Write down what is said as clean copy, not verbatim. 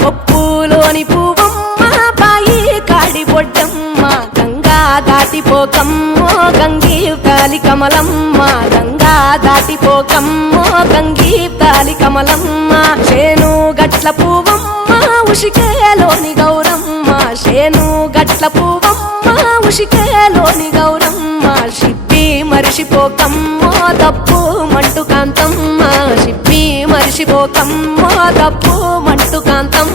కొప్పులోని పువ్వమ్మ బాయి కాడి బొడ్డమ్మ గంగా దాటిపోకమ్మో గంగీతాలి కమలమ్మ గంగా దాటిపోకమ్మో గంగీతాలి కమలమ్మ శేను గట్ల పువ్వమ్మ ఉషికేలోని గౌరమ్మ శేను గట్ల పువ్వమ్మ ఉషికేలోని గౌరమ్మ షిప్పి మరిషిపోకమ్మో దప్పు మంటు కాంతమ్మ షిప్పి మరిషిపోకమ్మో దప్పు మంటు కాంతమ్మ